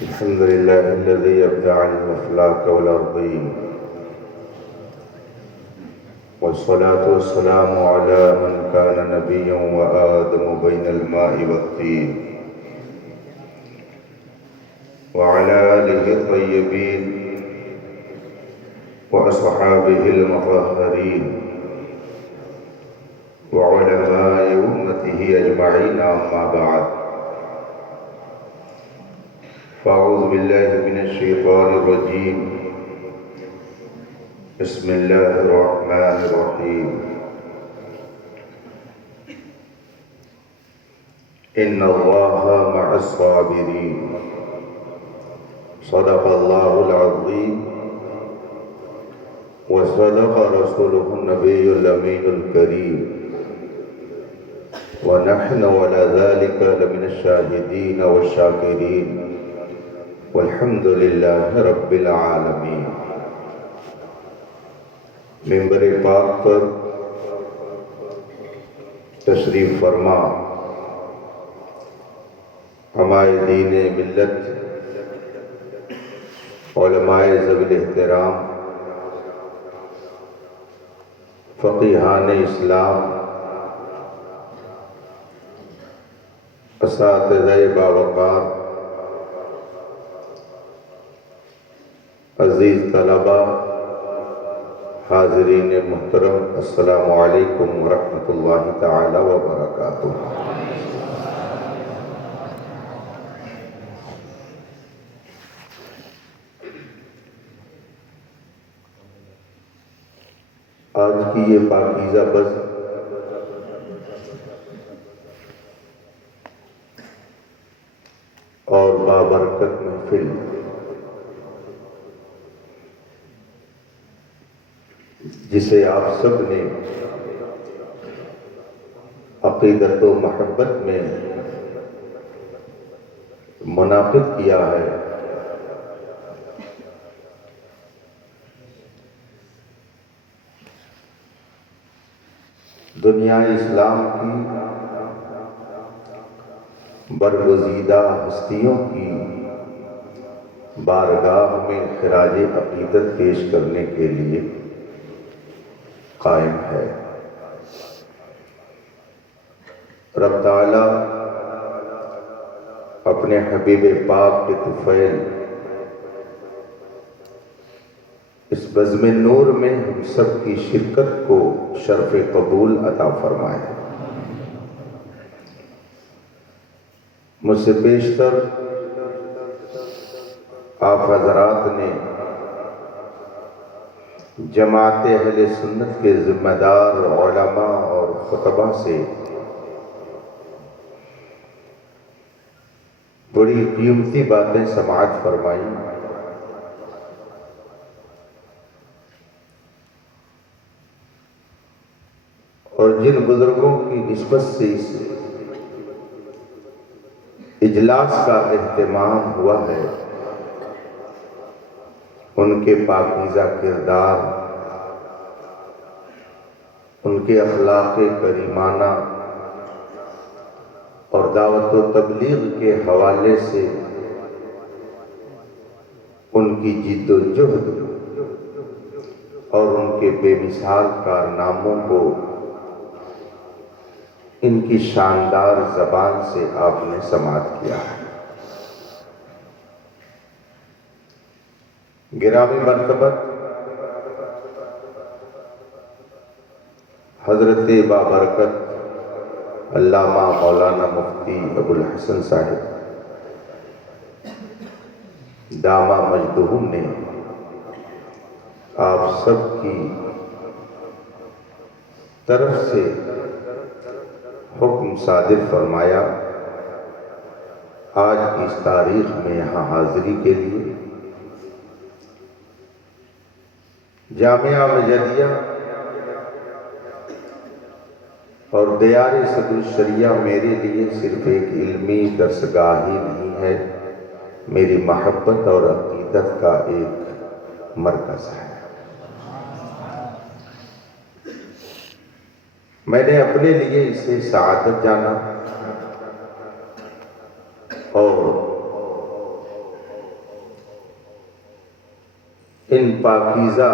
الحمد لله الذي أبدع الأفلاك والأرضين، والصلاة والسلام على من كان نبيا وآدم بين الماء والطين، وعلى آله الطيبين وأصحابه المطهرين وعلماء أمته أجمعين، أما بعد، فأعوذ بالله من الشيطان الرجيم. بسم الله الرحمن الرحيم. إن الله مع الصابرين. صدق الله العظيم وصدق رسوله النبي الأمين الكريم، ونحن على ذلك لمن الشاهدين والشاكرين، والحمد لله رب العالمین۔ ممبر پاک پر تشریف فرما ہمارے دین ملت، علماء ذوی الاحترام، فقیہان اسلام، اساتذہ باوقار، عزیز طلبہ، حاضرین محترم، السلام علیکم ورحمۃ اللہ تعالی وبرکاتہ۔ آج کی یہ پاکیزہ بز اور بابرکت محفل جسے آپ سب نے عقیدت و محبت میں منعقد کیا ہے، دنیا اسلام کی برگزیدہ ہستیوں کی بارگاہ میں خراج عقیدت پیش کرنے کے لیے قائم ہے۔ رب تعالی اپنے حبیب پاک کے طفیل اس بزم نور میں ہم سب کی شرکت کو شرف قبول عطا فرمائے۔ مجھ سے بیشتر آپ حضرات نے جماعت اہل سنت کے ذمہ دار علماء اور خطبہ سے بڑی قیمتی باتیں سماعت فرمائیں، اور جن بزرگوں کی نسبت سے اس اجلاس کا اہتمام ہوا ہے، ان کے پاکیزہ کردار، ان کے اخلاق کریمانہ اور دعوت و تبلیغ کے حوالے سے ان کی جد و جہد اور ان کے بے مثال کارناموں کو ان کی شاندار زبان سے آپ نے سماعت کیا ہے۔ گرامی مرتبت حضرت بابرکت علامہ مولانا مفتی ابوالحسن صاحب دامہ مجدہم نے آپ سب کی طرف سے حکم صادر فرمایا، آج کی اس تاریخ میں یہاں حاضری کے لیے جامعہ مجدیہ اور دیار صدر الشریعہ میرے لیے صرف ایک علمی درسگاہ ہی نہیں ہے، میری محبت اور عقیدت کا ایک مرکز ہے۔ میں نے اپنے لیے اسے سعادت جانا اور ان پاکیزہ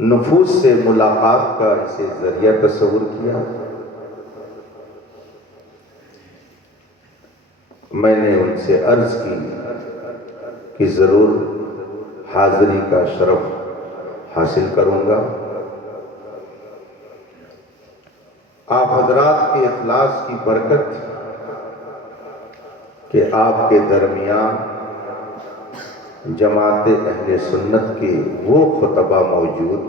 نفوس سے ملاقات کا اسے ذریعہ تصور کیا۔ میں نے ان سے عرض کی کہ ضرور حاضری کا شرف حاصل کروں گا۔ آپ حضرات کے اخلاص کی برکت کہ آپ کے درمیان جماعت اہل سنت کے وہ خطبہ موجود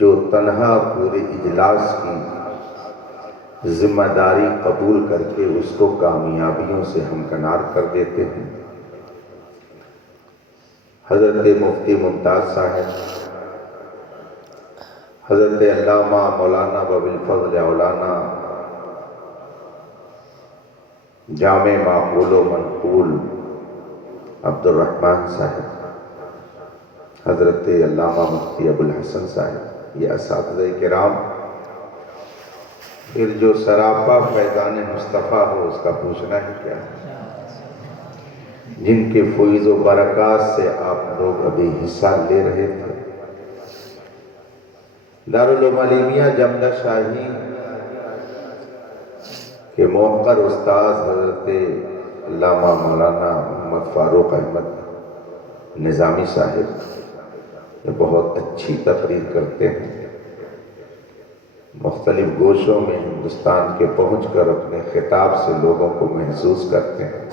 جو تنہا پورے اجلاس کی ذمہ داری قبول کر کے اس کو کامیابیوں سے ہمکنار کر دیتے ہیں۔ حضرت مفتی ممتاز صاحب، حضرت علامہ مولانا ابوالفضل مولانا جامع معقول و منقول عبد الرحمن صاحب، حضرت علامہ مفتی ابوالحسن صاحب، یہ اساتذہ کرام، پھر جو سراپا فیضان مصطفیٰ ہو اس کا پوچھنا ہی کیا ہے، جن کے فیض و برکات سے آپ لوگ ابھی حصہ لے رہے تھے۔ دارالعلوم علیمیہ جمدہ شاہی کے موقر استاذ حضرت علامہ مولانا محمد فاروق احمد نظامی صاحب، یہ بہت اچھی تقریر کرتے ہیں، مختلف گوشوں میں ہندوستان کے پہنچ کر اپنے خطاب سے لوگوں کو محسوس کرتے ہیں۔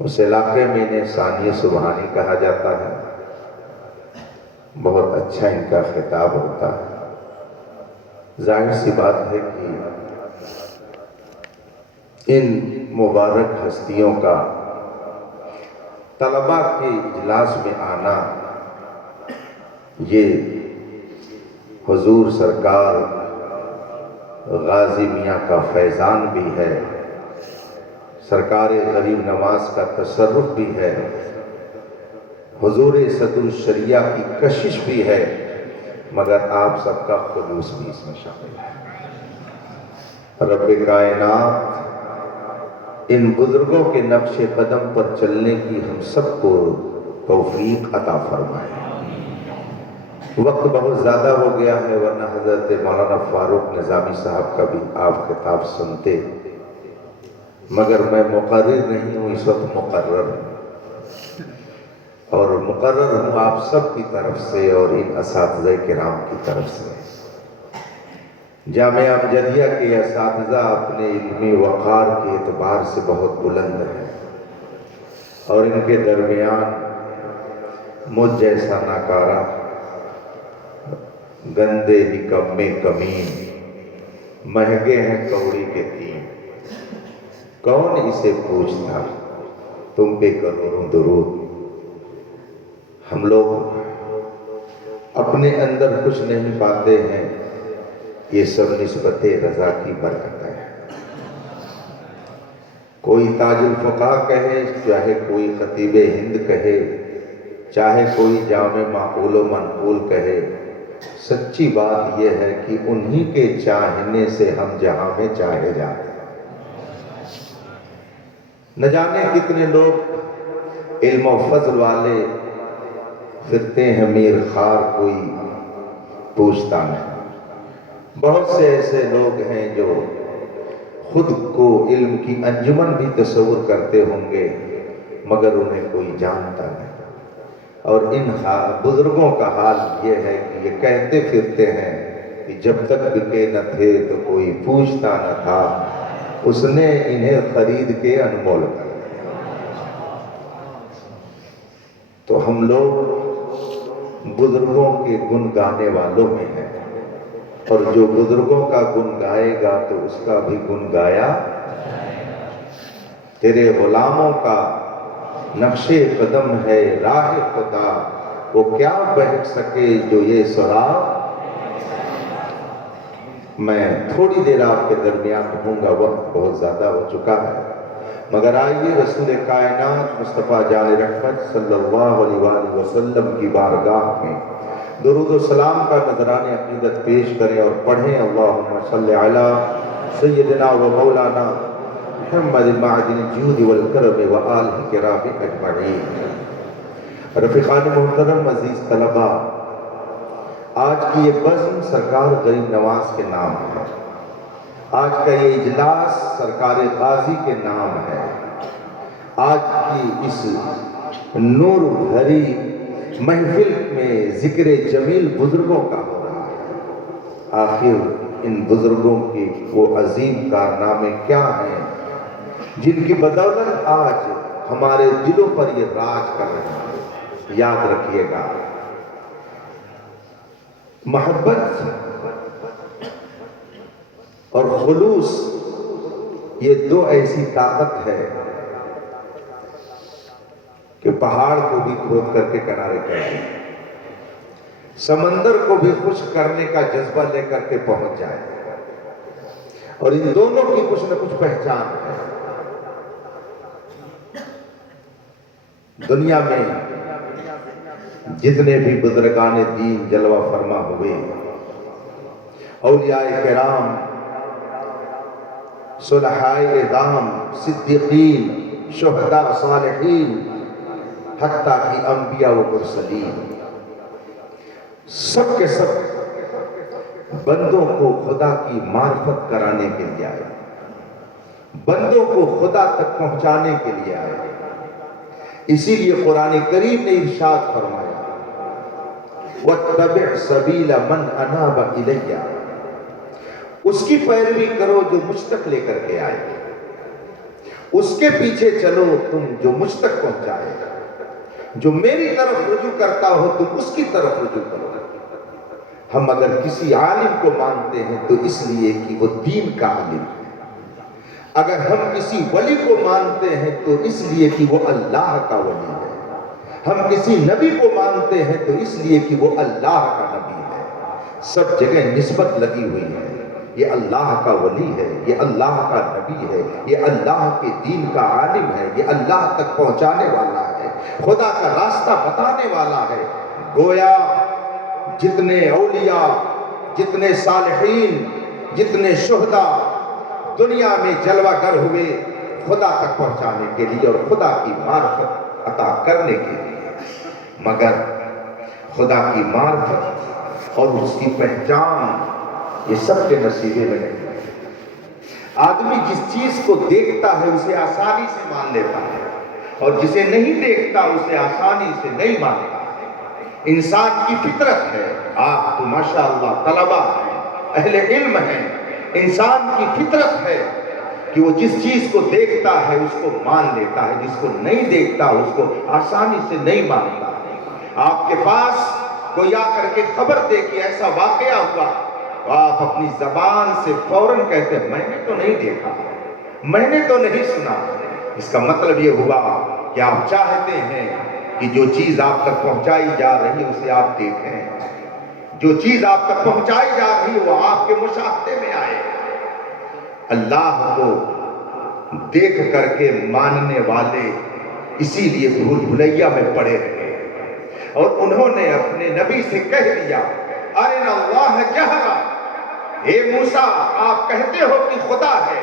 اس علاقے میں انہیں ثانی سبحانی کہا جاتا ہے، بہت اچھا ان کا خطاب ہوتا ہے۔ ظاہر سی بات ہے کہ ان مبارک ہستیوں کا طلباء کے اجلاس میں آنا یہ حضور سرکار غازی میاں کا فیضان بھی ہے، سرکار غریب نواز کا تصرف بھی ہے، حضور صدر الشریعہ کی کشش بھی ہے، مگر آپ سب کا خلوص بھی اس میں شامل ہے۔ رب کائنات ان بزرگوں کے نقش قدم پر چلنے کی ہم سب کو توفیق عطا فرمائے۔ وقت بہت زیادہ ہو گیا ہے، ورنہ حضرت مولانا فاروق نظامی صاحب کا بھی آپ خطاب سنتے، مگر میں مقرر نہیں ہوں، اس وقت مقرر ہوں، اور مقرر ہوں آپ سب کی طرف سے اور ان اساتذہ کرام کی طرف سے۔ جامعہ امجدیہ کے اساتذہ اپنے علمی وقار کے اعتبار سے بہت بلند ہیں، اور ان کے درمیان مجھ جیسا ناکارہ، گندے نکمے کمین، مہنگے ہیں کوڑی کے تین، کون اسے پوچھتا تم پہ کروڑوں درود۔ ہم لوگ اپنے اندر کچھ نہیں پاتے ہیں، یہ سب نسبت رضا کی برکت ہے۔ کوئی تاج الفقہ کہے، چاہے کوئی خطیب ہند کہے، چاہے کوئی جامع معقول و منقول کہے، سچی بات یہ ہے کہ انہی کے چاہنے سے ہم جہاں میں چاہے جاتے ہیں۔ نہ جانے کتنے لوگ علم و فضل والے پھرتے ہیں، میر خار کوئی پوچھتا نہیں۔ بہت سے ایسے لوگ ہیں جو خود کو علم کی انجمن بھی تصور کرتے ہوں گے، مگر انہیں کوئی جانتا نہیں۔ اور ان بزرگوں کا حال یہ ہے کہ یہ کہتے پھرتے ہیں کہ جب تک بکے نہ تھے تو کوئی پوچھتا نہ تھا، اس نے انہیں خرید کے انمول کر دیا۔ تو ہم لوگ بزرگوں کے گن گانے والوں میں ہیں، اور جو بزرگوں کا گن گائے گا تو اس کا بھی گن گایا۔ تیرے غلاموں کا نقش قدم ہے راہ خدا، وہ کیا بہک سکے جو یہ سراغ۔ میں تھوڑی دیر آپ کے درمیان رہوں گا، وقت بہت زیادہ ہو چکا ہے، مگر آئیے رسول کائنات مصطفیٰ جان رحمت صلی اللہ علیہ وآلہ وسلم کی بارگاہ میں درود و سلام کا نذران عقیدت پیش کریں اور پڑھیں اللہم صلی علی سیدنا و مولانا محمد معدن الجود والکرم و آلہ کرام اجمعین۔ رفیقان محترم، عزیز طلباء، آج کی یہ بزم سرکار غریب نواز کے نام ہے، آج کا یہ اجلاس سرکار غازی کے نام ہے، آج کی اس نور بھری محفل میں ذکر جمیل بزرگوں کا ہو رہا ہے۔ آخر ان بزرگوں کی وہ عظیم کارنامے کیا ہیں جن کی بدولت آج ہمارے دلوں پر یہ راج کر رہے ہیں؟ یاد رکھیے گا، محبت اور خلوص یہ دو ایسی طاقت ہے کہ پہاڑ کو بھی کھود کر کے کنارے کر دے، سمندر کو بھی خشک کرنے کا جذبہ لے کر کے پہنچ جائے، اور ان دونوں کی کچھ نہ کچھ پہچان ہے۔ دنیا میں جتنے بھی بزرگان دین جلوہ فرما ہوئے، اولیاء کرام، صلحائے اعظام، صدیقین، شہداء، صالحین، حتیٰ کہ انبیاء و مرسلین، سب کے سب بندوں کو خدا کی معرفت کرانے کے لیے آئے، بندوں کو خدا تک پہنچانے کے لیے آئے۔ اسی لیے قرآن کریم نے ارشاد فرمایا وَاتَّبِعْ سَبِيلَ مَنْ أَنَابَ إِلَيَّ، اس کی پیروی کرو جو مجھ تک لے کر کے آئے، اس کے پیچھے چلو تم جو مجھ تک پہنچائے، جو میری طرف رجوع کرتا ہو تم اس کی طرف رجوع کرو۔ ہم اگر کسی عالم کو مانتے ہیں تو اس لیے کہ وہ دین کا عالم ہے، اگر ہم کسی ولی کو مانتے ہیں تو اس لیے کہ وہ اللہ کا ولی ہے، ہم کسی نبی کو مانتے ہیں تو اس لیے کہ وہ اللہ کا نبی ہے۔ سب جگہ نسبت لگی ہوئی ہے، یہ اللہ کا ولی ہے، یہ اللہ کا نبی ہے، یہ اللہ کے دین کا عالم ہے، یہ اللہ تک پہنچانے والا ہے، خدا کا راستہ بتانے والا ہے۔ گویا جتنے اولیاء، جتنے صالحین، جتنے شہداء دنیا میں جلوہ گر ہوئے خدا تک پہنچانے کے لیے اور خدا کی معرفت عطا کرنے کے لیے، مگر خدا کی معرفت اور اس کی پہچان یہ سب کے نصیبے میں نہیں ہے۔ آدمی جس چیز کو دیکھتا ہے اسے آسانی سے مان لیتا ہے، اور جسے نہیں دیکھتا اسے آسانی سے نہیں مانتا۔ انسان کی فطرت ہے، آپ تو ماشاءاللہ طلبہ ہیں، اہل علم ہیں، انسان کی فطرت ہے کہ وہ جس چیز کو دیکھتا ہے اس کو مان لیتا ہے، جس کو نہیں دیکھتا اس کو آسانی سے نہیں مانتا۔ آپ کے پاس کوئی آ کر کے خبر دے کہ ایسا واقعہ ہوا، آپ اپنی زبان سے فوراً کہتے ہیں میں نے تو نہیں دیکھا، میں نے تو نہیں سنا۔ اس کا مطلب یہ ہوا کہ آپ چاہتے ہیں کہ جو چیز آپ تک پہنچائی جا رہی ہے اسے آپ دیکھیں، جو چیز آپ تک پہنچائی جا رہی ہے وہ آپ کے مشاہدے میں آئے۔ اللہ کو دیکھ کر کے ماننے والے اسی لیے بھول بھلیا میں پڑے رہے، اور انہوں نے اپنے نبی سے کہہ دیا ارنا اللہ جہرا، اے موسیٰ آپ کہتے ہو کہ خدا ہے،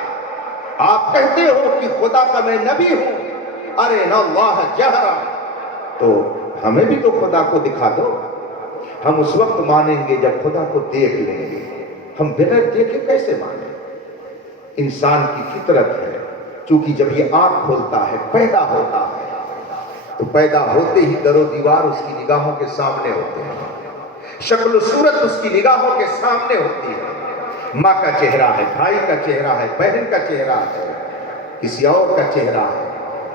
آپ کہتے ہو کہ خدا کا میں نبی ہوں، ارنا اللہ جہرا، تو ہمیں بھی تو خدا کو دکھا دو، ہم اس وقت مانیں گے جب خدا کو دیکھ لیں گے، ہم بغیر دیکھے کیسے مانیں؟ انسان کی فطرت ہے، چونکہ جب یہ آنکھ کھولتا ہے پیدا ہوتا ہے تو پیدا ہوتے ہی در و دیوار اس کی نگاہوں کے سامنے ہوتے ہیں، شکل و صورت اس کی نگاہوں کے سامنے ہوتی ہے، ماں کا چہرہ ہے، بھائی کا چہرہ ہے، بہن کا چہرہ ہے، کسی اور کا چہرہ ہے۔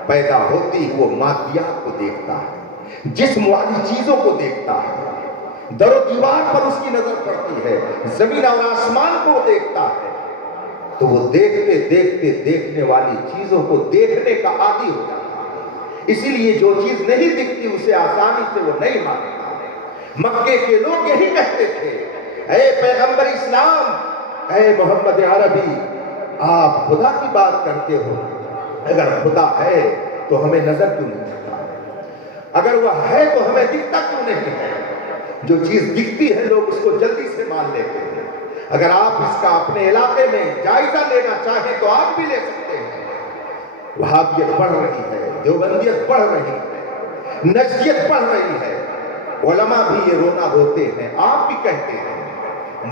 پیدا ہوتی ہی وہ مادیات کو دیکھتا ہے، جسم والی چیزوں کو دیکھتا ہے، در و دیوار پر اس کی نظر پڑتی ہے، زمین اور آسمان کو دیکھتا ہے، تو وہ دیکھتے دیکھتے دیکھنے والی چیزوں کو دیکھنے کا عادی ہو جاتا ہے۔ اسی لیے جو چیز نہیں دکھتی اسے آسانی سے وہ نہیں مانتا۔ مکے کے لوگ یہی کہتے تھے اے پیغمبر اسلام، اے محمد عربی، آپ خدا کی بات کرتے ہو، اگر خدا ہے تو ہمیں نظر کیوں نہیں آتا؟ اگر وہ ہے تو ہمیں دکھتا کیوں نہیں ہے؟ جو چیز دکھتی ہے لوگ اس کو جلدی سے مان لیتے ہیں۔ اگر آپ اس کا اپنے علاقے میں جائزہ لینا چاہیں تو آپ بھی لے سکتے ہیں۔ وہابیت بڑھ رہی ہے، دیوبندیت بڑھ رہی ہے، نجدیت بڑھ رہی ہے، علماء بھی یہ رونا روتے ہیں، آپ بھی کہتے ہیں۔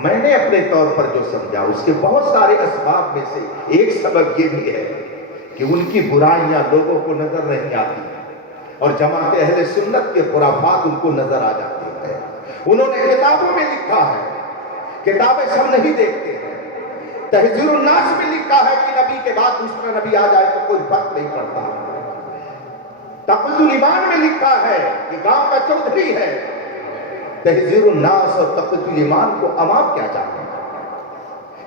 میں نے اپنے طور پر جو سمجھا اس کے بہت سارے اسباب میں سے ایک سبب یہ بھی ہے کہ ان کی برائیاں لوگوں کو نظر نہیں آتی اور جماعت اہل سنت کے خرافات ان کو نظر آ جاتے ہیں۔ انہوں نے کتابوں میں لکھا ہے، کتابیں سب نہیں دیکھتے ہیں۔ تحذیر الناس میں لکھا ہے کہ نبی کے بعد دوسرا نبی آ جائے تو کوئی فرق نہیں پڑتا۔ تقویۃ الایمان میں لکھا ہے کہ گاؤں کا چودھری ہے۔ تحذیر الناس اور تقویۃ الایمان کو عوام کیا جانتے ہیں؟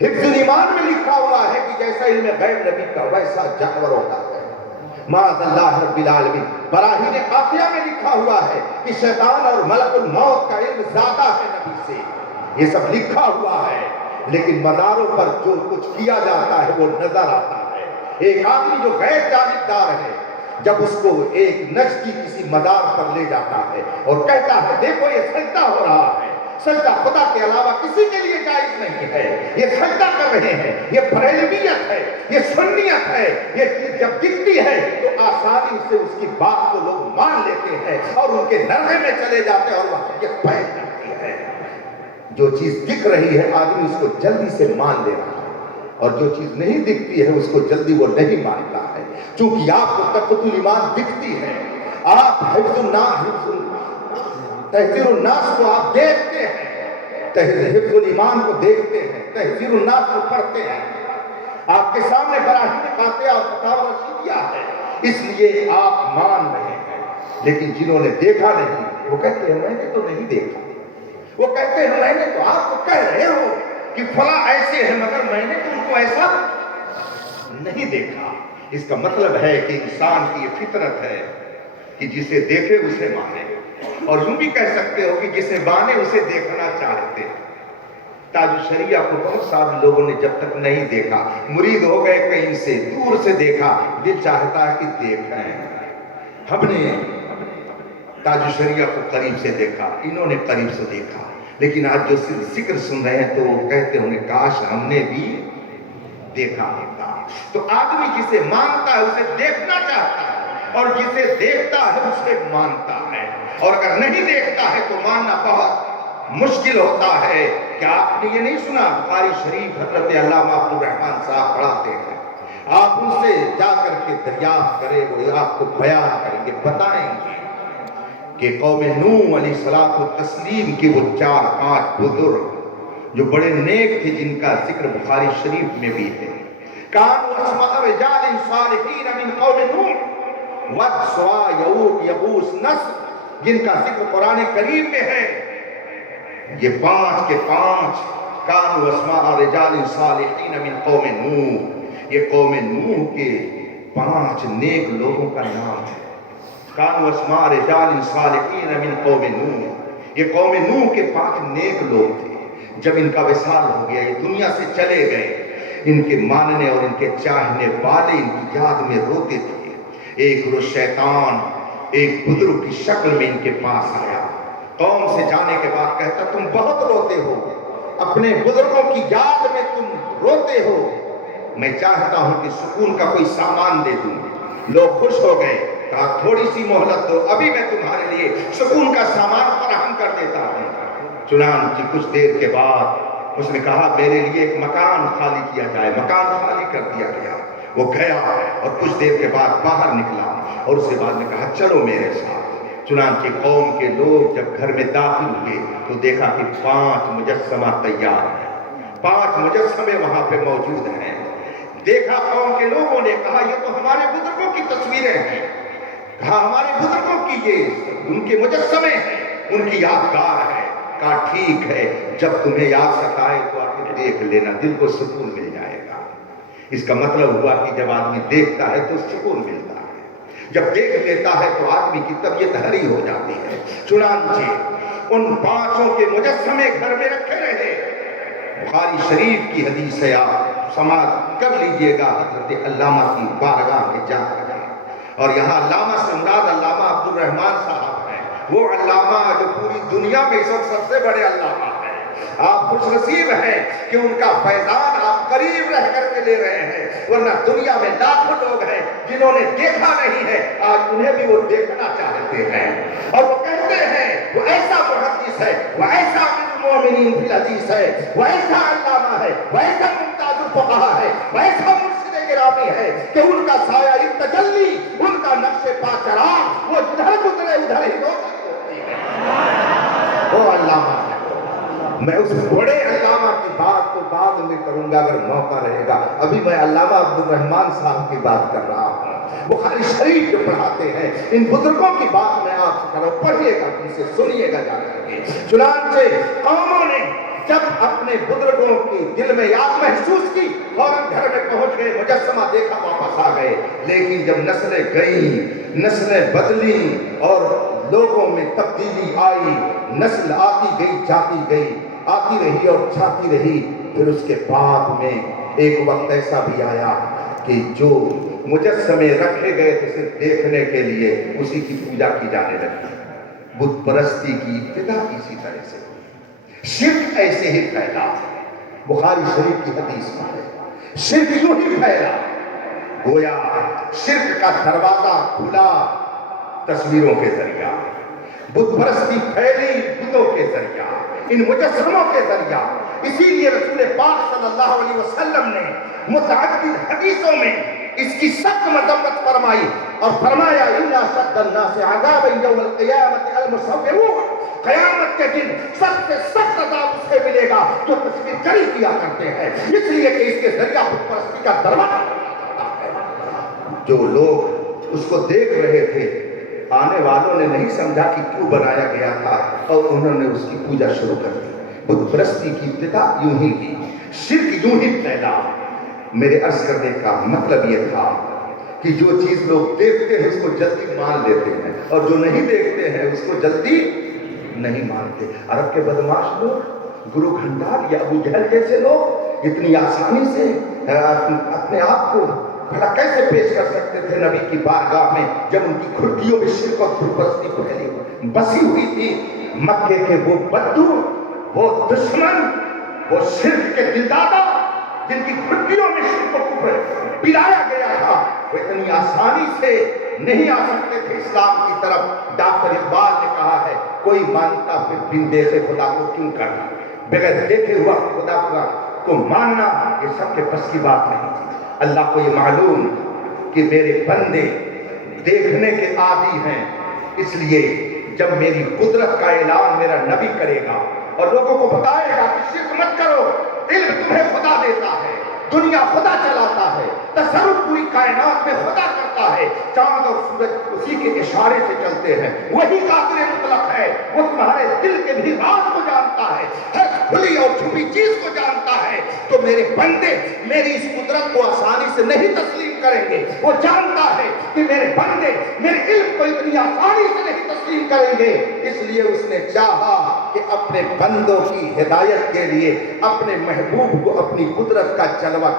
حفظ الایمان میں لکھا ہوا ہے کہ جیسا علم غیب نبی کا ویسا جانوروں کا ہے۔ معاذ اللہ رب العالمین۔ براہین قاطعہ میں لکھا ہوا ہے کہ شیطان اور ملک الموت کا علم زیادہ ہے نبی سے۔ یہ سب لکھا ہوا ہے، لیکن مزاروں پر جو کچھ کیا جاتا ہے وہ نظر آتا ہے۔ ایک آدمی جو غیر جانبدار ہے، جب اس کو ایک نجدی کسی مزار پر لے جاتا ہے اور کہتا ہے دیکھو یہ سجدہ ہو رہا ہے، سجدہ خدا کے علاوہ کسی کے لیے جائز نہیں ہے، یہ سجدہ کر رہے ہیں، یہ بریلویت ہے، یہ سنیت ہے، یہ چیز جب دکھتی ہے تو آسانی سے اس کی بات کو لوگ مان لیتے ہیں اور ان کے نرغے میں چلے جاتے ہیں اور وہ حقیقت پھیل جاتی ہے۔ جو چیز دکھ رہی ہے آدمی اس کو جلدی سے مان لے رہا ہے، اور جو چیز نہیں دکھتی ہے اس کو جلدی وہ نہیں مانتا ہے۔ چونکہ آپ کو تقویۃ الایمان دکھتی ہے، آپ تحذیر الناس کو آپ دیکھتے ہیں، حفظ الایمان کو دیکھتے ہیں، تحذیر الناس کو پڑھتے ہیں، آپ کے سامنے براہین قاطعہ اور فتاوی رشیدیہ ہے، اس لیے آپ مان رہے ہیں۔ لیکن جنہوں نے دیکھا نہیں وہ کہتے ہیں میں نے تو نہیں دیکھا، وہ کہتے ہیں میں نے تو، آپ تو کہہ رہے ہو کہ فلاں ایسے ہیں مگر میں نے تو ان کو ایسا نہیں دیکھا۔ اس کا مطلب ہے کہ انسان کی یہ فطرت ہے کہ جسے دیکھے اسے مانے، اور یوں بھی کہہ سکتے ہو کہ جسے مانے اسے دیکھنا چاہتے ہیں۔ تاج الشریعہ کو بہت سارے لوگوں نے جب تک نہیں دیکھا، مرید ہو گئے کہیں سے، دور سے دیکھا، دل چاہتا ہے کہ دیکھیں۔ ہم نے تاج الشریعہ کو قریب سے دیکھا، انہوں نے قریب سے دیکھا، لیکن آج جو ذکر سن رہے ہیں تو وہ کہتے ہوں گے کاش ہم نے بھی دیکھا ہوتا۔ تو آدمی جسے مانتا ہے اسے دیکھنا چاہتا ہے، اور جسے دیکھتا ہے اسے مانتا ہے، اور اگر نہیں دیکھتا ہے تو ماننا بہت مشکل ہوتا ہے۔ کیا آپ نے یہ نہیں سنا؟ بخاری شریف حضرت علامہ عبدالرحمن صاحب پڑھاتے ہیں، آپ ان سے جا کر کے دریافت کریں، وہ آپ کو بیان کریں گے، بتائیں گے کہ قوم نوح علیہ الصلوۃ والتسلیم کے وہ 4-5 بزرگ جو بڑے نیک تھے، جن کا ذکر بخاری شریف میں بھی ہے، کانوا اسماء رجال صالحین من قوم نوح ود سوا یعوق یغوث نصر، جن کا ذکر قرآن کریم میں ہے۔ یہ 5 کے 5 کانوا اسماء رجال صالحین من قوم نوح، یہ قوم نوح کے 5 نیک لوگوں کا نام ہے۔ کانوا اسماء رجال صالحین من قوم نوح، یہ قوم نوح کے 5 نیک لوگ تھے۔ جب ان کا وصال ہو گیا، یہ دنیا سے چلے گئے، ان کے ماننے اور ان کے چاہنے والے ان کی یاد میں روتے تھے۔ ایک روز شیطان ایک بزرگ کی شکل میں ان کے پاس آیا، قوم سے جانے کے بعد کہتا تم بہت روتے ہو، اپنے بزرگوں کی یاد میں تم روتے ہو، میں چاہتا ہوں کہ سکون کا کوئی سامان دے دوں۔ لوگ خوش ہو گئے، کہا تھوڑی سی مہلت دو، ابھی میں تمہارے لیے سکون کا سامان فراہم کر دیتا ہوں۔ چنانچہ کچھ دیر کے بعد اس نے کہا میرے لیے ایک مکان خالی کیا جائے، مکان خالی کر دیا گیا۔ وہ گیا اور کچھ دیر کے بعد باہر نکلا اور اس کے بعد نے کہا چلو میرے ساتھ۔ چنانچہ قوم کے لوگ جب گھر میں داخل ہوئے تو دیکھا کہ 5 مجسمہ تیار ہیں، 5 مجسمے وہاں پہ موجود ہیں۔ دیکھا قوم کے لوگوں نے، کہا یہ تو ہمارے بزرگوں کی تصویریں ہیں، کہا ہمارے بزرگوں کی یہ ان کے مجسمے ہیں، ان کی یادگار ہے۔ کہا ٹھیک ہے، جب تمہیں یاد ستائے تو آ کے دیکھ لینا، دل کو سکون مل جائے گا۔ اس کا مطلب ہوا کہ جب آدمی دیکھتا ہے تو سکون ملتا ہے، جب دیکھ لیتا ہے تو آدمی کی طبیعت ہری ہو جاتی ہے۔ چنانچہ ان 5 کے مجسمے گھر میں رکھے رہے۔ بخاری شریف کی حدیث ہے، آپ سماعت کر لیجئے گا حضرت علامہ کی بارگاہ میں جا کر، اور یہاں علامہ سے مراد علامہ عبدالرحمن صاحب ہیں، وہ علامہ جو پوری دنیا میں اس وقت سب سے بڑے علامہ ہیں۔ آپ خوش نصیب ہیں کہ ان کا فیضان آپ قریب رہ کر کے لے رہے ہیں، ورنہ دنیا میں لاکھوں لوگ ہیں جنہوں نے دیکھا نہیں ہے، آج انہیں بھی وہ دیکھنا چاہتے ہیں۔ اور وہ کہتے ہیں وہ ایسا محدث ہے، وہ ایسا مومنین فی الحدیث ہے، وہ ایسا علامہ ہے، وہ ایسا ممتاز الفقہا ہے، وہ ایسا مرشد گرامی ہے کہ ان کا سایہ تجلی، ان کا نقش پا چراغ، وہ جدھر گزرے ادھر ہی روشنی ہوتی ہے۔ وہ علامہ ہے۔ میں اس بڑے علامہ کی بات تو بعد میں کروں گا اگر موقع رہے گا، ابھی میں علامہ عبدالرحمن صاحب کی بات کر رہا ہوں۔ بخاری شریف جو پڑھاتے ہیں، ان بزرگوں کی بات میں آپ سے کر رہا ہوں، پڑھیے گا، ان سے سنیے گا جا کر کے۔ چنانچہ قوموں نے جب اپنے بزرگوں کی دل میں یاد محسوس کی، فوراً گھر میں پہنچ گئے، مجسمہ دیکھا، واپس آ گئے۔ لیکن جب نسلیں گئیں، نسلیں بدلیں اور لوگوں میں تبدیلی آئی، نسل آتی گئی جاتی گئی، آتی رہی اور جاتی رہی، پھر اس کے بعد میں ایک وقت ایسا بھی آیا کہ جو مجسمے رکھے گئے تھے صرف دیکھنے کے لیے، اسی کی پوجا کی جانے لگی۔ بت پرستی کی ابتدا اسی طرح سے، شرک ایسے ہی پھیلا۔ بخاری شریف کی حدیث میں ہے، شرک یوں ہی پھیلا، گویا شرک کا دروازہ کھلا تصویروں کے ذریعہ، بت پرستی پھیلی بتوں کے ذریعہ، ان مجسموں کے ذریعہ۔ اسی لیے رسول پاک صلی اللہ علیہ وسلم نے متعدد حدیثوں میں اس کی سخت مذمت فرمائی اور فرمایا ان اشد الناس عذابا یوم القیامۃ المصورون، قیامت کے دن سب سے سخت عذاب اس سے ملے گا جو تصویر کاری کیا کرتے ہیں، اس لیے کہ اس کے ذریعہ بت پرستی کا دروازہ کھلتا ہے۔ جو لوگ اس کو دیکھ رہے تھے، آنے والوں نے نہیں سمجھا کہ کیوں بنایا گیا تھا اور انہوں نے اس کی پوجا شروع کر دی۔ بت پرستی کی ابتدا یوں ہی کی، شرک یوں ہی پھیلا۔ میرے عرض کرنے کا مطلب یہ تھا کہ جو چیز لوگ دیکھتے ہیں اس کو جلدی مان لیتے ہیں، اور جو نہیں دیکھتے ہیں اس کو جلدی نہیں مانتے۔ عرب کے بدماش لوگ، گرو گھنٹال یا ابو جہل جیسے لوگ اتنی آسانی سے اپنے آپ کو بھلا کیسے پیش کر سکتے تھے نبی کی بارگاہ میں، جب ان کی کھڑکیوں میں شرک اور بت پرستی پھیلی ہوئی بسی ہوئی تھی۔ مکے کے وہ بدو، وہ دشمن، وہ شرک کے دلدادہ جن کی کھڑکیوں میں شرک و کفر پلایا گیا تھا، وہ اتنی آسانی سے نہیں آ سکتے تھے اسلام کی طرف۔ ڈاکٹر اقبال نے کہا ہے کوئی مانتا پھر بن دیکھے خدا کو کیوں کرنا، بغیر دیکھے ہوا خدا کو ماننا یہ سب کے بس کی بات نہیں تھی۔ اللہ کو یہ معلوم کہ میرے بندے دیکھنے کے عادی ہیں، اس لیے جب میری قدرت کا اعلان میرا نبی کرے گا اور لوگوں کو بتائے گا کہ شرک مت کرو، علم تمہیں خدا دیتا ہے، دنیا خدا چلاتا ہے، تصرف پوری کائنات میں خدا کرتا ہے، چاند اور سورج اسی کے اشارے سے چلتے ہیں، وہی قادر مطلق ہے، وہ تمہارے دل کے بھی راز کو جانتا ہے، ہر کھلی اور چھپی چیز کو جانتا ہے، تو میرے بندے میری اس قدرت کو آسانی سے نہیں تسلیم کریں گے۔ وہ جانتا ہے کہ میرے بندے میرے علم کو اتنی آسانی سے نہیں تسلیم کریں گے، اس لیے اس نے چاہا کہ اپنے بندوں کی ہدایت کے لیے اپنے محبوب کو اپنی قدرت کا جلوہ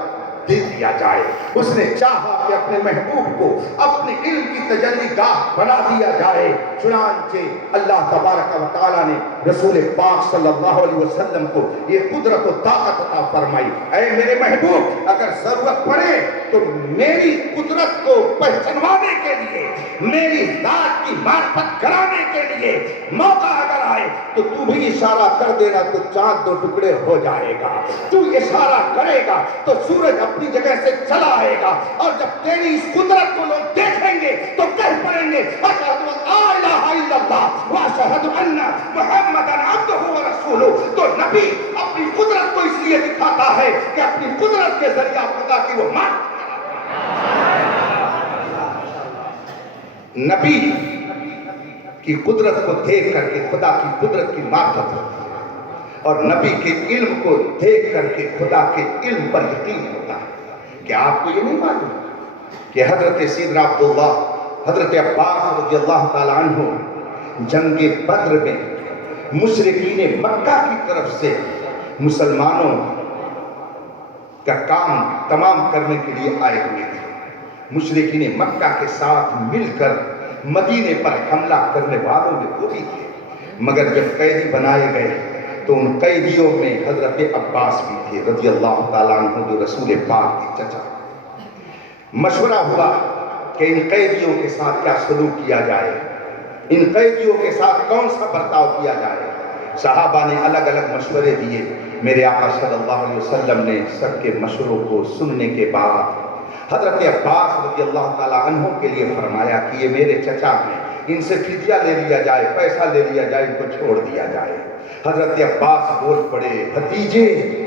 دے دیا جائے۔ اس نے چاہا کہ اپنے محبوب کو اپنے علم کی تجلی گاہ بنا دیا جائے۔ چنانچہ اللہ تبارک و تعالیٰ نے رسول پاک صلی اللہ علیہ وسلم کو یہ قدرت و طاقت عطا فرمائی۔ اے میرے محبوب، اگر ضرورت پڑے تو میری قدرت کو پہچانوانے کے لیے، میری ذات کی معرفت کرانے کے لیے موقع اگر آئے تو تو بھی اشارہ کر دینا تو چاند دو ٹکڑے ہو جائے گا۔ تو اشارہ کرے گا تو سورج اپنی جگہ سے چلا آئے گا، اور جب تیری اس قدرت کو لوگ دیکھیں گے تو کہہ پڑیں گے اشہد ان لا الہ الا اللہ واشہد ان محمدا عبدہ ورسولہ۔ تو نبی اپنی قدرت کو اس لیے دکھاتا ہے کہ اپنی قدرت کے ذریعہ خدا کی وہ معرفت، نبی کی قدرت کو دیکھ کر کے خدا کی قدرت کی معرفت ہوتی ہے، اور نبی کے علم کو دیکھ کر کے خدا کے علم پر یقین ہوتا ہے۔ کیا آپ کو یہ نہیں معلوم کہ حضرت سیدنا عبداللہ، حضرت عباس رضی اللہ تعالیٰ عنہ جنگ بدر میں مشرکین مکہ کی طرف سے مسلمانوں کا کام تمام کرنے کے لیے آئے ہوئے تھے۔ مشرکین مکہ کے ساتھ مل کر مدینے پر حملہ کرنے والوں میں وہ بھی تھے، مگر جب قیدی بنائے گئے تو ان قیدیوں میں حضرت عباس بھی تھے رضی اللہ تعالیٰ عنہ، جو رسول پاک کے چچا۔ مشورہ ہوا کہ ان قیدیوں کے ساتھ کیا سلوک کیا جائے، ان قیدیوں کے ساتھ کون سا برتاؤ کیا جائے۔ صحابہ نے الگ الگ مشورے دیے۔ میرے آقا صلی اللہ علیہ وسلم نے سب کے مشوروں کو سننے کے بعد حضرت عباس رضی اللہ تعالیٰ عنہ کے لیے فرمایا کہ یہ میرے چچا ہیں، ان سے فدیہ لے لیا جائے، پیسہ لے لیا جائے، ان کو چھوڑ دیا جائے۔ حضرت عباس بول پڑے، بھتیجے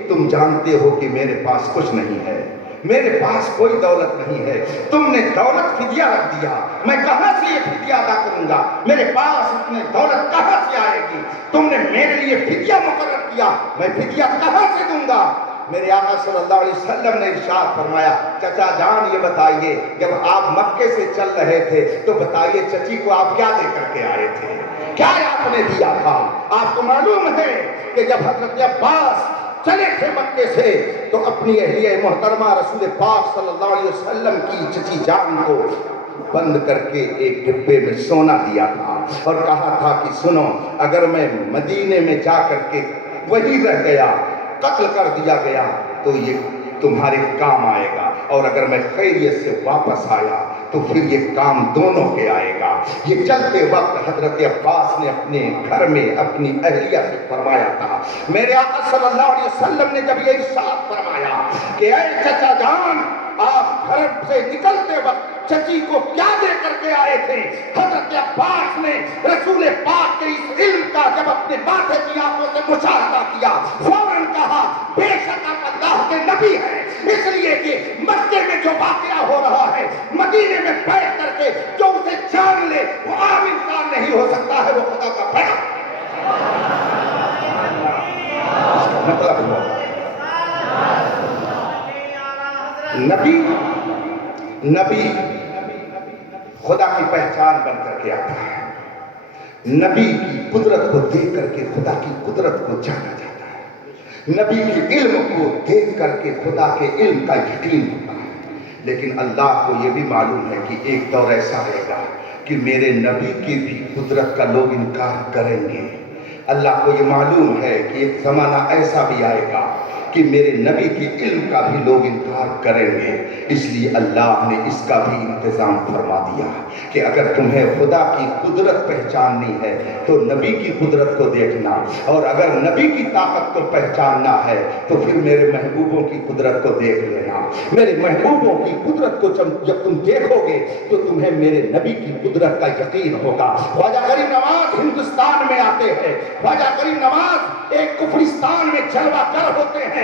تم جانتے ہو کہ میرے پاس کچھ نہیں ہے، میرے پاس کوئی دولت نہیں ہے، تم نے دولت فدیہ رکھ دیا، میں کہاں سے یہ فدیہ ادا کروں گا، میرے پاس اتنی دولت کہاں سے آئے گی، تم نے میرے لیے فدیہ مقرر کیا، میں فدیہ کہاں سے دوں گا۔ میرے آقا صلی اللہ علیہ وسلم نے ارشاد فرمایا، چچا جان یہ بتائیے جب آپ مکے سے چل رہے تھے تو بتائیے چچی کو آپ کیا دے کر کے آئے تھے، کیا آپ نے دیا تھا۔ آپ کو معلوم ہے کہ جب حضرت عباس چلے تھے مکے سے تو اپنی اہلیہ محترمہ رسول پاک صلی اللہ علیہ وسلم کی چچی جان کو بند کر کے ایک ڈبے میں سونا دیا تھا اور کہا تھا کہ سنو، اگر میں مدینے میں جا کر کے وہی رہ گیا، قتل کر دیا گیا تو یہ تمہارے کام آئے گا، اور اگر میں خیریت سے واپس آیا تو پھر یہ کام دونوں کے آئے گا۔ یہ چلتے وقت حضرت عباس نے اپنے گھر میں اپنی اہلیہ سے فرمایا تھا۔ میرے آقا صلی اللہ علیہ وسلم نے جب یہ ارشاد فرمایا کہ اے چچا جان، آپ گھر سے نکلتے وقت چچی کو کیا دے کر کے آئے تھے، حضرت عباس نے رسول پاک کے اس علم کا جب اپنے ماتھے کی آنکھوں سے مشاہدہ کیا، فوراً کہا بے شک آپ اللہ کے نبی ہیں، اس لیے کہ مکے میں جو واقعہ ہو رہا ہے، مدینے میں بیٹھ کر کے جو اسے جان لے وہ عام انسان نہیں ہو سکتا ہے، وہ خدا کا پیغام۔ مطلب ہوا نبی خدا کی پہچان بن کر کے آتا ہے، نبی کی قدرت کو دیکھ کر کے خدا کی قدرت کو جانا جاتا ہے، نبی کے علم کو دیکھ کر کے خدا کے علم کا یقین ہوتا ہے۔ لیکن اللہ کو یہ بھی معلوم ہے کہ ایک دور ایسا آئے گا کہ میرے نبی کی بھی قدرت کا لوگ انکار کریں گے۔ اللہ کو یہ معلوم ہے کہ ایک زمانہ ایسا بھی آئے گا کہ میرے نبی کے علم کا بھی لوگ انکار کریں گے، اس لیے اللہ نے اس کا بھی انتظام فرما دیا کہ اگر تمہیں خدا کی قدرت پہچاننی ہے تو نبی کی قدرت کو دیکھنا، اور اگر نبی کی طاقت کو پہچاننا ہے تو پھر میرے محبوبوں کی قدرت کو دیکھ لینا۔ میرے محبوبوں کی قدرت کو جب تم دیکھو گے تو تمہیں میرے نبی کی قدرت کا یقین ہوگا۔ خواجہ غریب نواز ہندوستان میں آتے ہیں، خواجہ غریب نواز ایک کفرستان میں جلوہ گر ہوتے ہیں،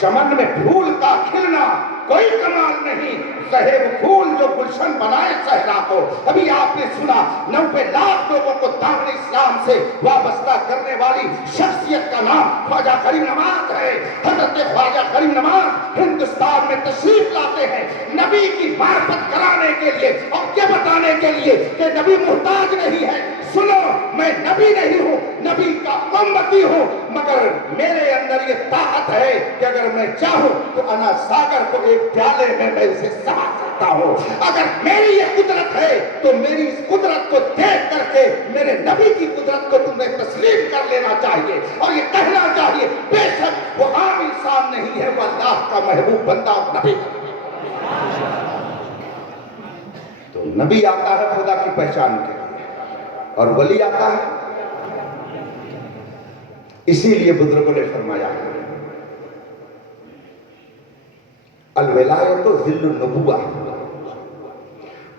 چمن میں پھول کا کھلنا کوئی کمال نہیں، صہیب پھول جو گلشن بنائے صحرا کو۔ ابھی آپ نے سنا 90 لاکھ لوگوں کو دامن اسلام سے وابستہ کرنے والی شخصیت کا نام خواجہ غریب نواز ہے۔ حضرت خواجہ غریب نواز ہندوستان میں تشریف لاتے ہیں نبی کی معرفت کرانے کے لیے اور یہ بتانے کے لیے کہ نبی محتاج نہیں ہے۔ سنو، میں نبی نہیں ہوں، نبی کا امتی ہوں، مگر میرے اندر یہ طاقت ہے کہ اگر میں چاہوں تو انا ساگر کو ایک پیالے میں اسے سما سکتا ہوں۔ اگر میری یہ قدرت ہے تو میری اس قدرت کو دیکھ کر کے میرے نبی کی قدرت کو تمہیں تسلیم کر لینا چاہیے اور یہ کہنا چاہیے بے شک وہ عام انسان نہیں ہے، وہ اللہ کا محبوب بندہ اور نبی۔ تو نبی آتا ہے خدا کی پہچان کے لیے اور ولی آتا ہے، اسی لیے بزرگوں نے فرمایا الولایت ظل النبوہ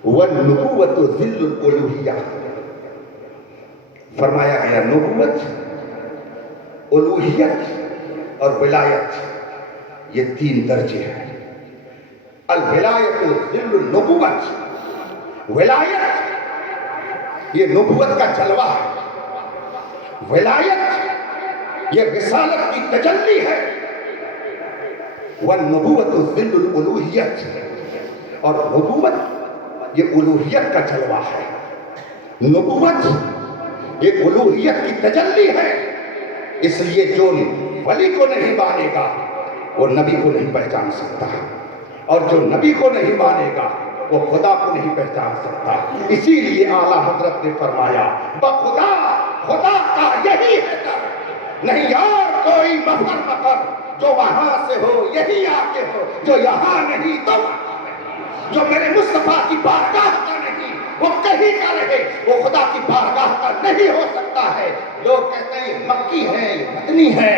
والنبوۃ ظل الالوہیہ۔ فرمایا گیا نبوت، الوہیت اور ولایت یہ 3 درجے ہیں۔ الولایت ظل النبوۃ، ولایت یہ نبوت کا جلوہ ہے، ولایت یہ رسالت کی تجلی ہے، والنبوۃ ظل الالوہیت اور نبوت یہ الوہیت کا جلوہ ہے۔ نبوت یہ الوہیت کی تجلی ہے، اس لیے جو ولی کو نہیں مانے گا وہ نبی کو نہیں پہچان سکتا، اور جو نبی کو نہیں مانے گا وہ خدا کو نہیں پہچان سکتا. اسی لیے اعلیٰ حضرت نے فرمایا بخدا خدا کا یہی ہے در, نہیں اور کوئی مفر مفر, جو وہاں سے ہو یہی آ کے ہو, جو یہاں نہیں تو وہاں نہیں, جو میرے مصطفیٰ کی بارگاہ کا نہیں وہ کہیں کا رہے, وہ خدا کی بارگاہ کا نہیں ہو سکتا ہے. لوگ کہتے ہیں یہ مکی ہے, یہ مدنی ہے,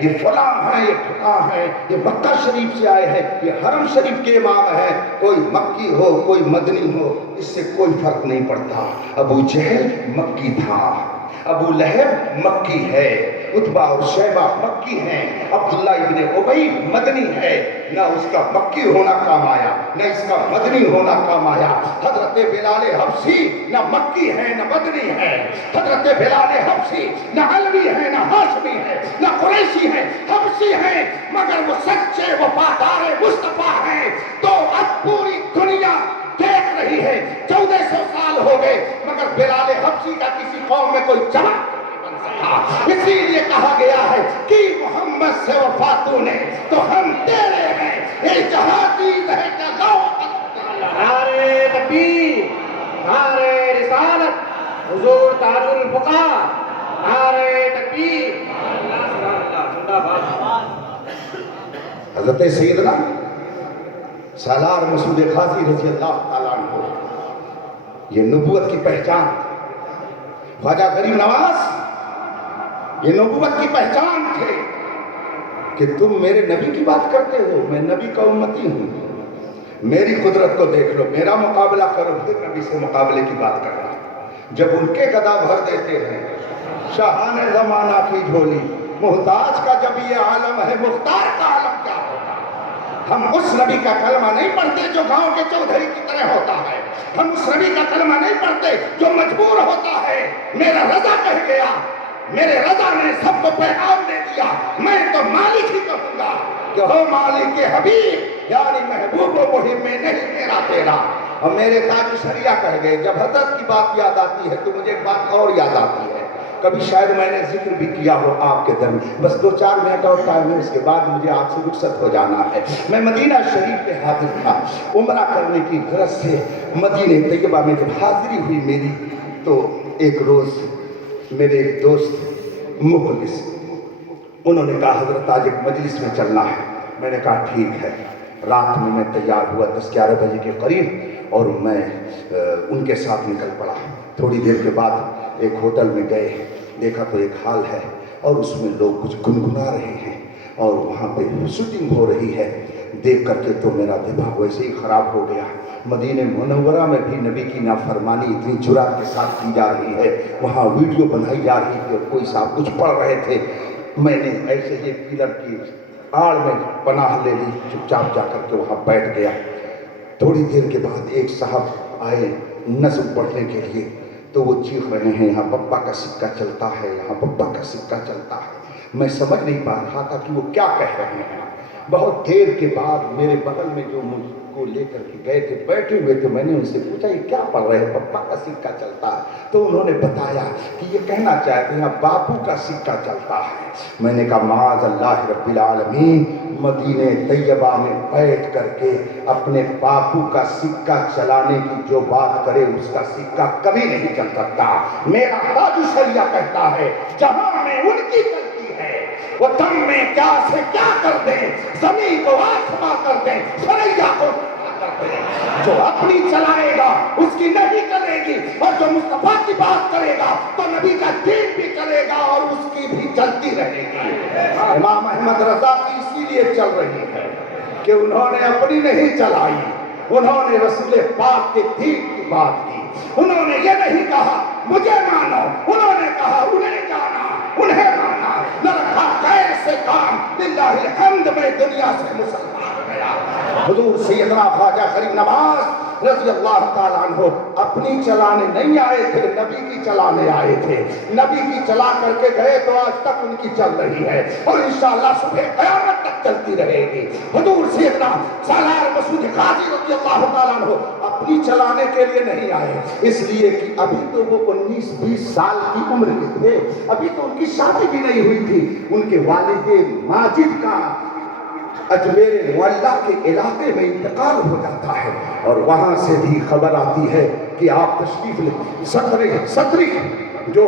یہ فلاں ہے, یہ ٹھکاں ہے, یہ مکہ شریف سے آئے ہیں, یہ حرم شریف کے امام ہیں. کوئی مکی ہو کوئی مدنی ہو اس سے کوئی فرق نہیں پڑتا. ابو جہل مکی تھا, ابو لہب مکی ہے, عتبہ اور شیبہ مکی ہیں, عبداللہ ابن ابی مدنی ہے. نہ اس کا مکی ہونا کام آیا نہ اس کا مدنی ہونا کام آیا. حضرت بلال حبشی نہ مکی ہے نہ مدنی ہے. حضرت بلال حبشی نہ علوی ہے نہ ہاشمی ہے نہ قریشی ہے, حبشی ہے مگر وہ سچے وفادار مصطفیٰ ہیں. تو اب پوری دنیا دیکھ رہی ہے 1400 سال ہو گئے مگر بلال حبشی کا کسی قوم میں کوئی جواب نہیں بن سکا. اسی لیے کہا گیا ہے کہ محمد سے وفا تو نے تو ہم تیرے ہیں, یہ جہادی ہے کہ لو. نعرے تکبیر, نعرے رسالت, حضور تاج الفقہاء, نعرے تکبیر. حضرت سیدنا سالار مسعود غازی رضی اللہ تعالیٰ عنہ, یہ نبوت کی پہچان. خواجہ غریب نواز یہ نبوت کی پہچان تھے کہ تم میرے نبی کی بات کرتے ہو, میں نبی کا امتی ہوں. میری قدرت کو دیکھ لو, میرا مقابلہ کرو, پھر نبی سے مقابلے کی بات کرنا. جب ان کے گدا بھر دیتے ہیں شاہان زمانہ کی جھولی, محتاج کا جب یہ عالم ہے مختار کا عالم کیا ہوگا. ہم اس نبی کا کلمہ نہیں پڑھتے جو گاؤں کے چودھری کی طرح ہوتا ہے. ہم اس نبی کا کلمہ نہیں پڑھتے جو مجبور ہوتا ہے. میرا رضا کہہ گیا, میرے رضا نے سب کو پیغام دے دیا, میں تو مالک ہی کہوں گا کہ ہو مالک کے حبیب, یعنی محبوب و محب میں نہیں میرا تیرا. اور میرے تاج شریعہ کہہ گئے. جب حضرت کی بات یاد آتی ہے تو مجھے ایک بات اور یاد آتی ہے, کبھی شاید میں نے ذکر بھی کیا ہو آپ کے درمیان. بس 2-4 منٹ اور ٹائم ہے, اس کے بعد مجھے آپ سے رخصت ہو جانا ہے. میں مدینہ شریف میں حاضر تھا عمرہ کرنے کی غرض سے. مدینہ طیبہ میں جب حاضری ہوئی میری تو ایک روز میرے ایک دوست مخلص, انہوں نے کہا حضرت آج ایک مجلس میں چلنا ہے. میں نے کہا ٹھیک ہے. رات میں تیار ہوا 10-11 بجے کے قریب اور میں ان کے ساتھ نکل پڑا. تھوڑی دیر کے بعد ایک ہوٹل میں گئے, دیکھا تو ایک ہال ہے اور اس میں لوگ کچھ گنگنا رہے ہیں اور وہاں پہ شوٹنگ ہو رہی ہے. دیکھ کر کے تو میرا دماغ ویسے ہی خراب ہو گیا. مدینہ منورہ میں بھی نبی کی نافرمانی اتنی جرات کے ساتھ کی جا رہی ہے, وہاں ویڈیو بنائی جا رہی ہے, کوئی صاحب کچھ پڑھ رہے تھے. میں نے ایسے ہی پلر کی آڑ میں پناہ لے لی, چپ چاپ جا کر کے وہاں بیٹھ گیا. تھوڑی دیر کے بعد ایک صاحب آئے نظم پڑھنے کے لیے, تو وہ چیخ رہے ہیں یہاں پپا کا سکہ چلتا ہے, یہاں پپا کا سکہ چلتا ہے. میں سمجھ نہیں پا رہا تھا کہ وہ کیا کہہ رہے ہیں. بہت دیر کے بعد میرے بغل میں جو مجھ کو لے کر کے گئے تھے بیٹھے ہوئے تھے, میں نے ان سے پوچھا یہ کیا پڑھ رہے ہیں, پپا کا سکہ چلتا ہے. تو انہوں نے بتایا کہ یہ کہنا چاہتے ہیں باپو کا سکہ چلتا ہے. میں نے کہا معاذ اللہ رب العالمین, مدینہ طیبہ میں بیٹھ کر کے اپنے باپو کا سکہ چلانے کی جو بات کرے اس کا سکہ کبھی نہیں چل سکتا. میرا تاج شریعہ کہتا ہے جہاں میں ان کی چلتی ہے وہ دم میں کیا سے کیا کر دیں, زمین کو آسماں کر دیں, شریعہ کو کر دیں. جو اپنی چلائے گا اس کی نہیں کرے گی, اور جو مصطفیٰ کی بات کرے گا تو نبی کا دین بھی کرے گا اور اس کی بھی چلتی رہے گی. امام احمد رضا کی اسی لیے چل رہی ہے کہ انہوں نے اپنی نہیں چلائی, انہوں نے رسول پاک کے دین کی بات کی. انہوں نے یہ نہیں کہا مجھے مانو, انہوں نے کہا انہیں جانا, انہیں مانا. نہ رکھا کیسے کام, للہ الحمد میں دنیا سے مسلمان ہو گیا. حضور سیدنا خواجہ غریب نواز رضی اللہ تعالیٰ عنہ اپنی چلانے نہیں آئے تھے, نبی کی چلانے آئے تھے. نبی کی چلا کر کے گئے تو آج تک ان کی چل رہی ہے اور انشاءاللہ صبح قیامت تک چلتی رہے گی. حضور سیدنا سالار مسعود غازی رضی اللہ تعالیٰ عنہ اپنی چلانے کے لیے نہیں آئے, اس لیے کہ ابھی تو وہ 19-20 سال کی عمر کے تھے, ابھی تو ان کی شادی بھی نہیں ہوئی تھی. ان کے والد ماجد کا اجمیر معلیٰ کے علاقے میں انتقال ہو جاتا ہے اور وہاں سے بھی خبر آتی ہے کہ آپ تشریف لے ستری جو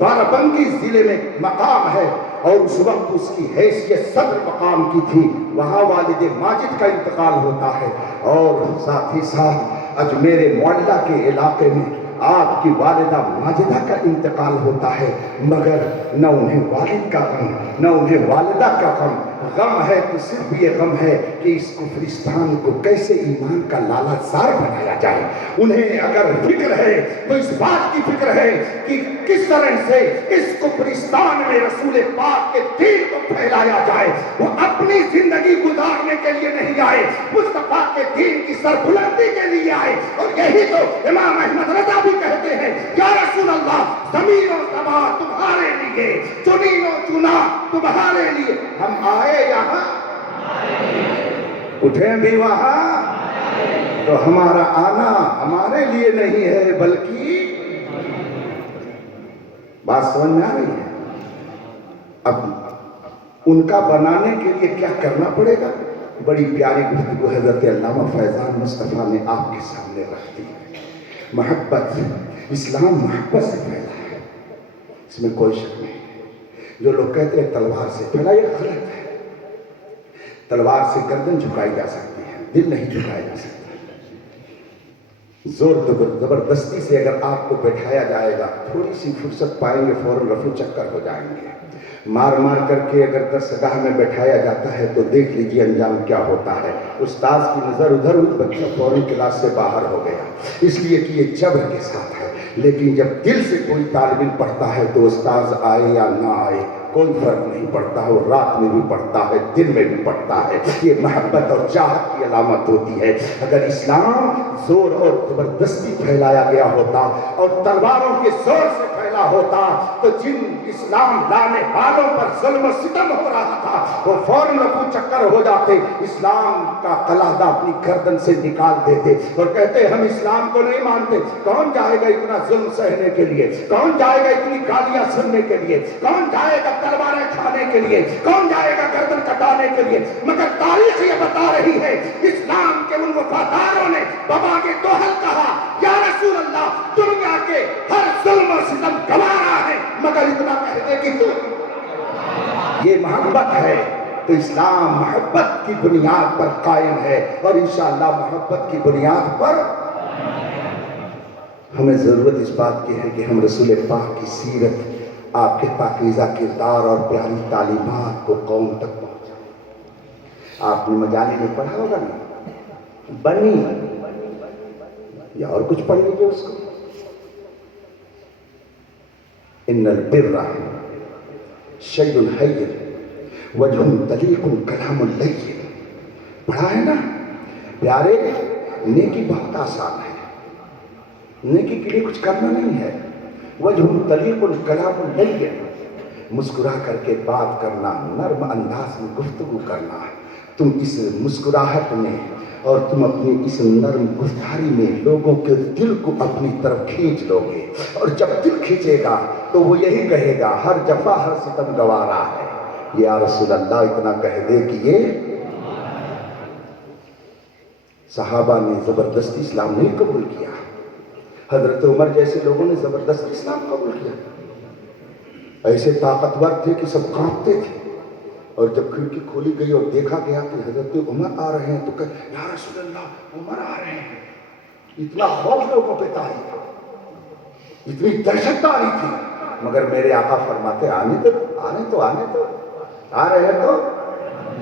بارہ-بنکی ضلع میں مقام ہے اور اس وقت اس کی حیثیت صدر مقام کی تھی، وہاں والد ماجد کا انتقال ہوتا ہے اور ساتھ ہی ساتھ اجمیر معلیٰ کے علاقے میں آپ کی والدہ ماجدہ کا انتقال ہوتا ہے، مگر نہ انہیں والد کا غم نہ انہیں والدہ کا غم ہے تو صرف یہ غم ہے کہ اس کفرستان کو کیسے ایمان کا لالا زار بنایا جائے۔ انہیں اگر فکر ہے تو اس بات کی فکر ہے کہ کس طرح سے اس کفرستان میں رسول پاک کے دین کو پھیلایا جائے۔ وہ اپنی زندگی گزارنے کے لیے نہیں آئے، مصطفیٰ کے دین کی سربلندی کے لیے آئے، اور یہی تو امام احمد رضا بھی کہتے ہیں، یا رسول اللہ زمین و سما تمہارے لیے، چنین و چنا تمہارے لیے، ہم آئے یہاں اٹھیں بھی وہاں، تو ہمارا آنا ہمارے لیے نہیں ہے بلکہ بات سمجھ میں آ رہی ہے۔ اب ان کا بنانے کے لیے کیا کرنا پڑے گا؟ بڑی پیاری گفتگو حضرت علامہ فیضان مصطفیٰ نے آپ کے سامنے رکھ دی ہے۔ محبت، اسلام محبت سے پھیلا ہے، اس میں کوئی شک نہیں۔ جو لوگ کہتے ہیں تلوار سے پھیلا، یہ غلط ہے۔ تلوار سے گردن جھکائی جا سکتی ہے، دل نہیں جھکایا جا سکتا۔ زور زبردستی سے اگر آپ کو بیٹھایا جائے گا، تھوڑی سی فرصت پائیں گے فوراً رفو چکر ہو جائیں گے۔ مار مار کر کے اگر درسگاہ میں بیٹھایا جاتا ہے تو دیکھ لیجئے انجام کیا ہوتا ہے۔ استاذ کی نظر ادھر ہوئی، بچہ فوراً کلاس سے باہر ہو گیا، اس لیے کہ یہ جبر کے ساتھ ہے۔ لیکن جب دل سے کوئی طالب علم پڑھتا ہے تو استاذ آئے یا نہ آئے کوئی فرق نہیں پڑتا ہے، وہ رات میں بھی پڑھتا ہے، دن میں بھی پڑھتا ہے۔ یہ محبت اور چاہت کی علامت ہوتی ہے۔ اگر اسلام زور اور زبردستی پھیلایا گیا ہوتا اور تلواروں کے زور سے پھیلا ہوتا تو جن اسلام لانے والوں پر ظلم و ستم ہو رہا تھا وہ فوراً رفو چکر ہو جاتے، اسلام کا قلادہ اپنی گردن سے نکال دیتے اور کہتے ہم اسلام کو نہیں مانتے۔ کون جائے گا اتنا ظلم سہنے کے لیے؟ کون جائے گا اتنی گالیاں سننے کے لیے؟ کون جائے گا تلواریں کھانے کے لیے؟ کون جائے گا گردن کٹانے کے لیے؟ مگر تاریخ یہ بتا رہی ہے اسلام کے ان وفاداروں نے بابا کے دوحل کہا، یا رسول اللہ دنیا کے ہر ظلم و ستم گوارا ہے مگر اتنا کہتے کہ تو یہ محبت ہے۔ تو اسلام محبت کی بنیاد پر قائم ہے اور انشاءاللہ محبت کی بنیاد پر ہمیں ضرورت اس بات کی ہے کہ ہم رسول پاک کی سیرت، آپ کے پاکیزہ کردار اور پیاری تعلیمات کو قوم تک پہنچائیں۔ آپ نے مجالی میں پڑھا ہوگا نا، بنی یا اور کچھ پڑھ لیجیے اس کو، ان البر شیء حی وجہ طلیق کلام اللین، پڑھا ہے نا پیارے؟ نیکی بہت آسان ہے، نیکی کے لیے کچھ کرنا نہیں ہے۔ وجہ طلیق کلام اللین، مسکرا کر کے بات کرنا، نرم انداز میں گفتگو کرنا۔ تم اس مسکراہٹ میں اور تم اپنی اس نرم گفتاری میں لوگوں کے دل کو اپنی طرف کھینچ لو گے، اور جب دل کھینچے گا تو وہ یہی کہے گا ہر جفا ہر ستم گوارا ہے۔ یا رسول اللہ اتنا کہہ دے کہ یہ صحابہ نے زبردستی اسلام نہیں قبول کیا، حضرت عمر جیسے لوگوں نے زبردستی اسلام قبول کیا، ایسے طاقتور تھے کہ سب کانپتے تھے، اور جب کھڑکی کھولی گئی اور دیکھا گیا کہ حضرت عمر آ رہے ہیں تو کہا یا رسول اللہ عمر آ رہے ہیں۔ اتنا خوف لوگوں پہ طاری تھا، اتنی دہشت طاری تھی، مگر میرے آقا فرماتے آنے تو آ رہے ہیں تو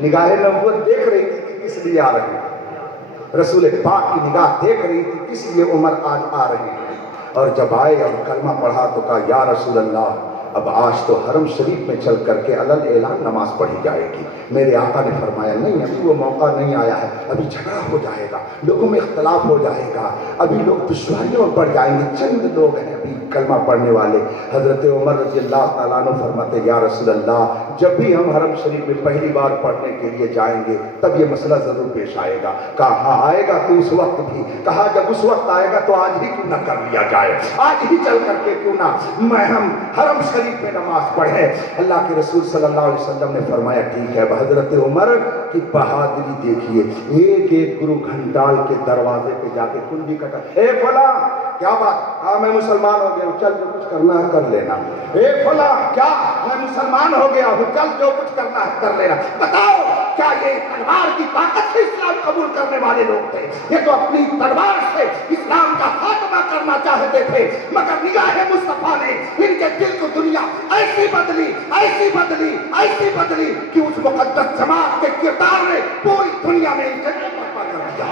نگاہ نبوت دیکھ رہی تھی کہ کس لیے آ رہے ہیں، رسول پاک کی نگاہ دیکھ رہی تھی کس لیے عمر آج آ رہے ہیں۔ اور جب آئے اور کلمہ پڑھا تو کہا یا رسول اللہ اب آج تو حرم شریف میں چل کر کے علل اعلان نماز پڑھی جائے گی۔ میرے آقا نے فرمایا نہیں، ابھی وہ موقع نہیں آیا ہے، ابھی جھگڑا ہو جائے گا، لوگوں میں اختلاف ہو جائے گا، ابھی لوگ دشواریوں میں پڑ جائیں گے، چند لوگ ہیں ابھی کلمہ پڑھنے والے۔ حضرت عمر رضی اللہ تعالیٰ عنہ فرماتے یا رسول اللہ جب بھی ہم حرم شریف میں پہلی بار پڑھنے کے لیے جائیں گے تب یہ مسئلہ ضرور پیش آئے گا۔ کہا ہاں آئے گا تو اس وقت بھی، کہا جب اس وقت آئے گا تو آج ہی کیوں نہ کر لیا جائے، آج ہی چل کر کے کیوں نہ ہم حرم شریف شریف میں نماز پڑھیں۔ اللہ کے رسول صلی اللہ علیہ وسلم نے فرمایا ٹھیک ہے۔ حضرت عمر کی بہادری دیکھیے، ایک ایک گرو گھنٹال کے دروازے پہ جا کے کنجی کٹا، اے فلاں کیا بات؟ ہاں میں مسلمان ہو گیا ہوں، چل جو کچھ کرنا ہے کر لینا۔ اے فلاں کیا؟ میں مسلمان ہو گیا ہوں، چل جو کچھ کرنا ہے کر لینا۔ بتاؤ کیا یہ تلوار کی طاقت سے اسلام قبول کرنے والے لوگ تھے؟ یہ تو اپنی تلوار سے اسلام کا خاتمہ کرنا چاہتے تھے، مگر نگاہ مصطفیٰ نے ان کے دل کو دنیا ایسی بدلی ایسی بدلی ایسی بدلی کہ اس مقدس جماعت کے کردار نے پوری دنیا میں ان کے برپا کر دیا،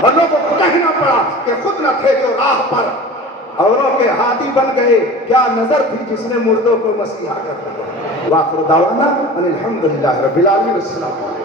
اور لوگوں کو کہنا پڑا کہ خود نہ تھے جو راہ پر اوروں کے ہادی بن گئے، کیا نظر تھی جس نے مردوں کو مسیحا کر دیا۔ وآخر دعوانا ان الحمدللہ رب العالمین، السلام علیکم۔